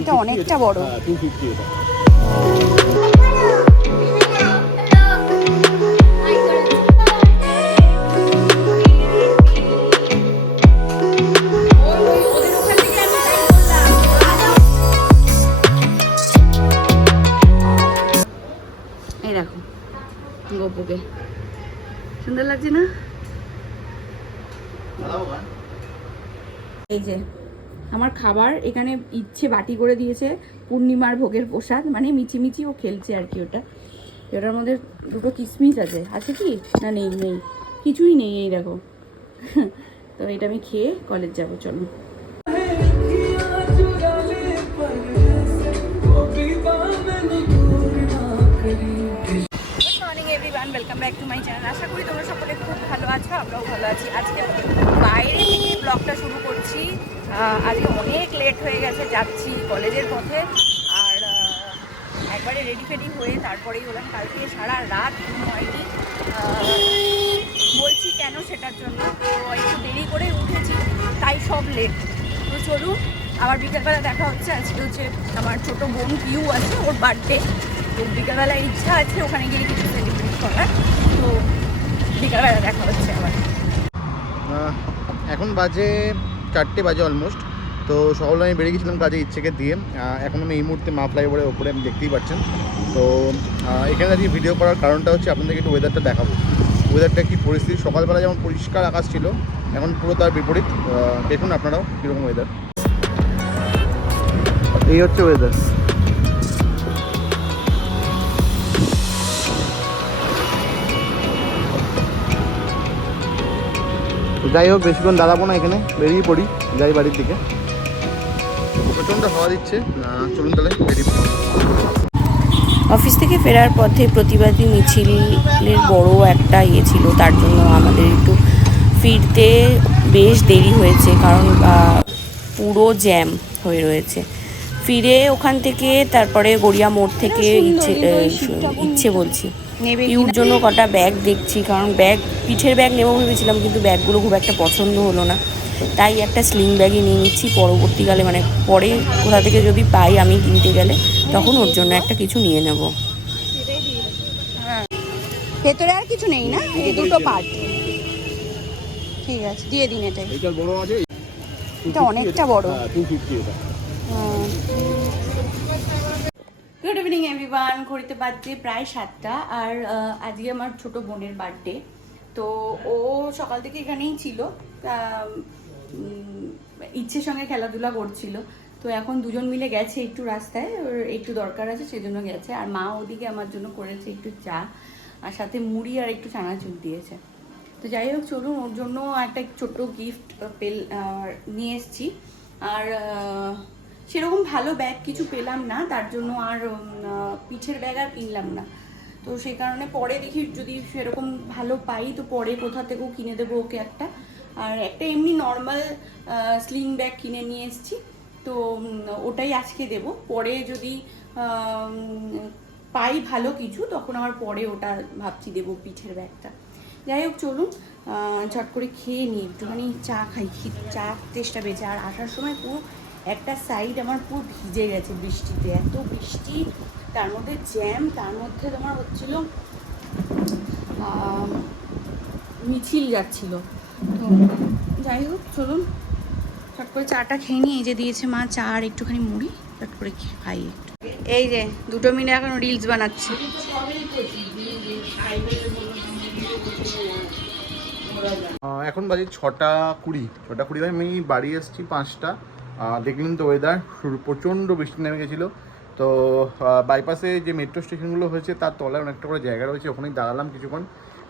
এটা অনেকটা বড়। হ্যাঁ এই দেখো গোপুকে। সুন্দর লাগছে না? এই যে আমার খাবার এখানে ইচ্ছে বাটি করে দিয়েছে, পূর্ণিমার ভোগের প্রসাদ মানে মিচিমিচি ও খেলছে আর কি ওটা। ওটার মধ্যে দুটো কিসমিস আছে। আছে কি? না নেই নেই। কিছুই নেই এই দেখো। তো এটা আমি খেয়ে কলেজ যাব, চলো। Welcome back to my channel আশা করি তোমরা সকলে খুব ভালো আছো, আমরাও ভালো আছি। আজকে বাইরে থেকে ব্লগটা শুরু করছি। আজকে অনেক লেট হয়ে গেছে, যাচ্ছি কলেজের পথে। আর একবারে রেডি ফেডি হয়ে তারপরেই হলাম। কালকে সারা রাত ঘুম হয়নি। বলছি কেন সেটার জন্য? একটু দেরি করে উঠেছি, তাই সব লেট তো চলুন আবার বিকেলবেলা দেখা হচ্ছে। আজকে হচ্ছে আমার ছোটো বোন পিউ আছে, ওর বার্থডে তো বিকেলবেলায় ইচ্ছা আছে ওখানে গিয়ে কিছু করার তো বিকেলবেলা দেখা হচ্ছে আবার। এখন বাজে চারটে বাজে অলমোস্ট তো সকালে আমি বেরিয়ে গেছিলাম কাজে ইচ্ছেকে দিয়ে। এখন আমি এই মুহূর্তে মা ফ্লাইওভারের ওপরে আমি দেখতেই পাচ্ছেন। তো এখানে আজকে ভিডিও করার কারণটা হচ্ছে আপনাদেরকে একটু ওয়েদারটা দেখাবো। ওয়েদারটা কি পরিস্থিতি? সকালবেলা যেমন পরিষ্কার আকাশ ছিল এখন পুরো তার বিপরীত। দেখুন আপনারাও কীরকম ওয়েদার এই হচ্ছে ওয়েদার যাই হোক বেশিক্ষণ দাঁড়াবো না এখানে বেরিয়ে পড়ি যাই বাড়ির দিকে। প্রচণ্ড হাওয়া দিচ্ছে চলুন তাহলে বেরিয়ে অফিস থেকে ফেরার পথে প্রতিবাদী মিছিলের বড় একটা ইয়ে ছিল তার জন্য আমাদের একটু ফিরতে বেশ দেরি হয়েছে কারণ পুরো জ্যাম হয়ে রয়েছে। ফিরে ওখান থেকে তারপরে গড়িয়া মোড় থেকে ইচ্ছে ইচ্ছে বলছি। নেবে ইউর জন্য কটা ব্যাগ দেখছি কারণ ব্যাগ পিঠের ব্যাগ নেব ভেবেছিলাম কিন্তু ব্যাগগুলো খুব একটা পছন্দ হলো না। তাই একটা স্লিং ব্যাগই নিয়ে নিচ্ছি পরবর্তীকালে মানে পরে কোথা থেকে যদি পাই আমি কিনতে গেলে তখন ওর জন্য একটা কিছু নিয়ে নেব। ভেতরে আর কিছু নেই না? এই দুটো পার্ট ঠিক আছে দিয়ে দিন এটাই। এইটার বড় আছে? এটা অনেকটা বড়। গুড ইভিনিং এভরিওয়ান ঘড়িতে বাজছে প্রায় সাতটা, আর আজকে আমার ছোট বোনের বার্থডে তো ও সকাল থেকে এখানেই ছিল। ইচ্ছের সঙ্গে খেলাধুলা করছিল। তো এখন দুজন মিলে গেছে একটু রাস্তায়, ওর একটু দরকার আছে, সেজন্য গেছে। আর মা ওদিকে আমার জন্য করেছে একটু চা, আর সাথে মুড়ি আর একটু চানাচুর দিয়েছে। তো যাই হোক, চলুন, ওর জন্য একটা ছোট্ট গিফট পেল নিয়ে এসেছি। আর সেরকম ভালো ব্যাগ কিছু পেলাম না, তার জন্য আর পিঠের ব্যাগ আর কিনলাম না। তো সেই কারণে পরে দেখি যদি সেরকম ভালো পাই, তো পরে কোথা থেকেও কিনে দেবো ওকে একটা। আর একটা এমনি নর্মাল স্লিং ব্যাগ কিনে নিয়ে এসেছি। তো ওটাই আজকে দেব। পরে যদি পাই ভালো কিছু, তখন আবার পরে ওটা ভাবছি দেবো পিঠের ব্যাগটা যাই হোক, চলুন ঝট করে খেয়ে নিই। একটুখানি চা খাই চা চেষ্টা পেয়েছে। আর আসার সময় পুরো একটা সাইড আমার পুরো ভিজে গেছে বৃষ্টিতে, এত বৃষ্টি, তার মধ্যে জ্যাম তার মধ্যে তোমার হচ্ছিল মিছিল যাচ্ছিল। তো যাই হোক, চলুন, চট করে চাটা খেয়ে নিই, এই যে দিয়েছে মা চা আর একটুখানি মুড়ি, চট করে খাই একটু। এই যে, দুটো মিলে এখন রিলস বানাচ্ছি। এখন বাজে ছটা কুড়ি ছটা কুড়ি আমি বাড়ি এসেছি পাঁচটা। দেখলেন তো ওয়েদার শুরু প্রচণ্ড বৃষ্টি নেমে গেছিল। তো বাইপাসে যে মেট্রো স্টেশনগুলো হয়েছে, তার তলায় অনেকটা করে জায়গা রয়েছে, ওখানেই দাঁড়ালাম কিছুক্ষণ।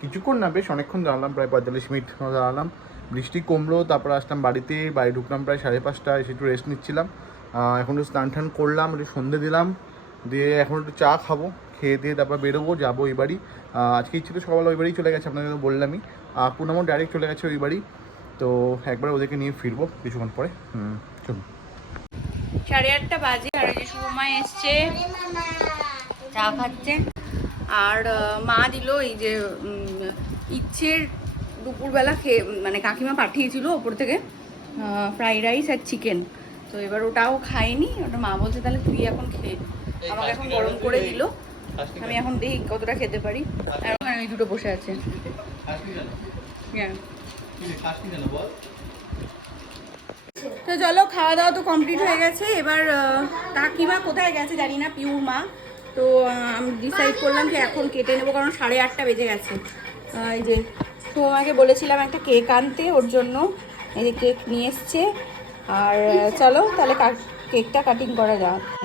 কিছুক্ষণ না, বেশ অনেকক্ষণ দাঁড়ালাম, প্রায় পঁয়তাল্লিশ মিনিট দাঁড়ালাম। বৃষ্টি কমলো, তারপর আসলাম বাড়িতে, বাড়ি ঢুকলাম প্রায় সাড়ে পাঁচটা, এসে একটু রেস্ট নিচ্ছিলাম। এখন একটু স্নান টান করলাম, একটু সন্ধে দিলাম, দিয়ে এখন একটু চা খাব, খেয়ে দিয়ে তারপর বেরোবো, যাব ওই বাড়ি। আজকে ইচ্ছে তো সকালে ওই বাড়ি চলে গেছে, আপনাদের তো বললামই। পুনামো ডাইরেক্ট চলে গেছে ওই বাড়ি। তো একবার ওদেরকে নিয়ে ফিরবো কিছুক্ষণ পরে। হুম। চলুন। সাড়ে আটটা বাজে আর এই যে সুমা এসছে চা খাচ্ছে। আর মা দিল এই যে ইচ্ছের দুপুরবেলা খেয়ে মানে কাকিমা পাঠিয়েছিল ওপর থেকে ফ্রাইড রাইস আর চিকেন। তো এবার ওটাও খাইনি ওটা মা বলছে তাহলে তুই এখন খেয়ে আমাকে এখন গরম করে দিল। আমি এখন দেখি কতটা খেতে পারি। আর ওখানে ওই দুটো বসে আছে। হ্যাঁ তো চলো, খাওয়া দাওয়া তো কমপ্লিট হয়ে গেছে। এবার কাকিমা কোথায় গেছে জানি না পিউর মা। তো আমি ডিসাইড করলাম যে এখন কেটে নেব, কারণ সাড়ে আটটা বেজে গেছে। এই যে তো আমাকে বলেছিলাম একটা কেক আনতে, ওর জন্য। এই যে কেক নিয়ে এসছে। আর, চলো, তাহলে কাট- কেকটা কাটিং করা যাক।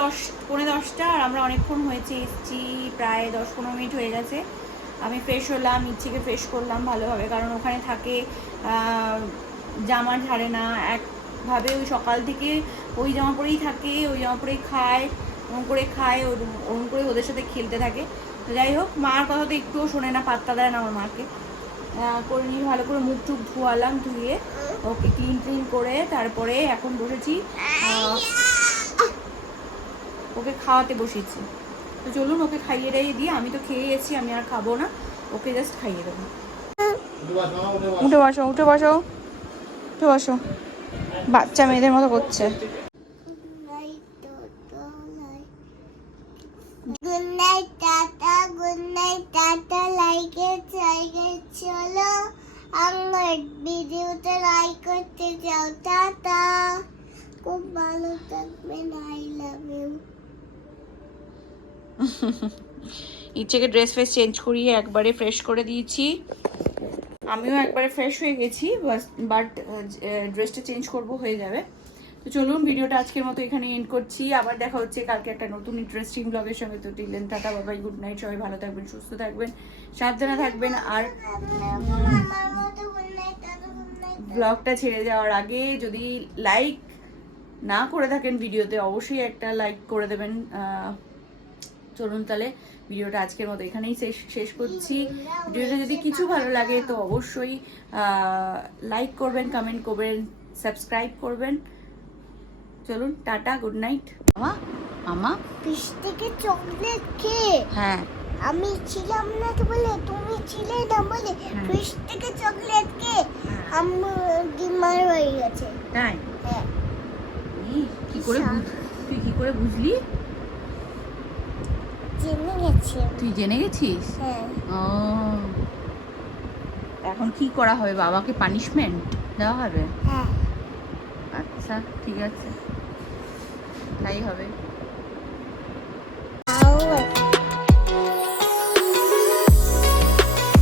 দশ, পৌনে দশটা আর আমরা অনেকক্ষণ হয়েছে, এসছি, প্রায় দশ, পনেরো মিনিট হয়ে গেছে। আমি ফ্রেশ হলাম, ইচ্ছেকে ফ্রেশ করলাম ভালোভাবে, কারণ ওখানে থাকে জামা ঝাড়ে না। একভাবে ওই সকাল থেকে ওই জামা পরেই থাকে, ওই জামা পরেই খায়, ওরম করে খায় ওরম করে ওদের সাথে খেলতে থাকে। তো যাই হোক, মার কথা তো একটুও শোনে না, পাত্তা দেয় না আমার মাকে। করে নিয়ে ভালো করে মুখ টুক ধোয়ালাম, ধুয়ে ওকে ক্লিন ক্লিন করে তারপরে এখন বসেছি ওকে খাওয়াতে বসেছি। তো চলুন ওকে খাইয়ে টাইয়ে দিয়ে আমি তো খেয়ে গেছি আমি আর খাব না। ওকে জাস্ট খাইয়ে দেবো। উঠে বসো উঠে বসো। উঠে বসো বাচ্চা মেয়েদের মতো করছে। Good night tata good night tata লাইকে চাইকে চলো আমার ভিডিওতে লাইক করতে যাও টাটা খুব ভালো থাকবেন আই লাভ ইউ ইচ্ছেকে ড্রেস ফ্রেস চেঞ্জ করিয়ে একবারে ফ্রেশ করে দিয়েছি। আমিও একবারে ফ্রেশ হয়ে গেছি বাট ড্রেসটা চেঞ্জ করব হয়ে যাবে। তো চলুন, ভিডিওটা আজকের মতো এখানে এন্ড করছি। আবার দেখা হচ্ছে কালকে একটা নতুন ইন্টারেস্টিং ব্লগের সঙ্গে। তো টিলেন টাটা বাবাই গুড নাইট সবাই ভালো থাকবেন, সুস্থ থাকবেন, সাবধানে থাকবেন। আর ব্লগটা ছেড়ে যাওয়ার আগে যদি লাইক না করে থাকেন ভিডিওতে, অবশ্যই একটা লাইক করে দেবেন চলুন তাহলে ভিডিওটা আজকের মতো এখানেই শেষ শেষ করছি। ভিডিওটা যদি কিছু ভালো লাগে তো অবশ্যই লাইক করবেন কমেন্ট করবেন সাবস্ক্রাইব করবেন। চলুন টাটা গুড নাইট মামা মামা। পিস থেকে চকলেট খেয়ে হ্যাঁ। আমি ছিলাম না তো বলে তুমি ছিলে না বলে ফিস থেকে চকলেট খেয়ে আমার ডিমার হয়ে গেছে। তাই? হ্যাঁ। কি করে বুঝ- তুই কি করে বুঝলি? জেনে গেছি। তুই জেনে গেছিস? হ্যাঁ। ও। এখন কি করা হবে? বাবাকে পানিশমেন্ট দেওয়া হবে? হ্যাঁ। আচ্ছা ঠিক আছে। তাই হবে।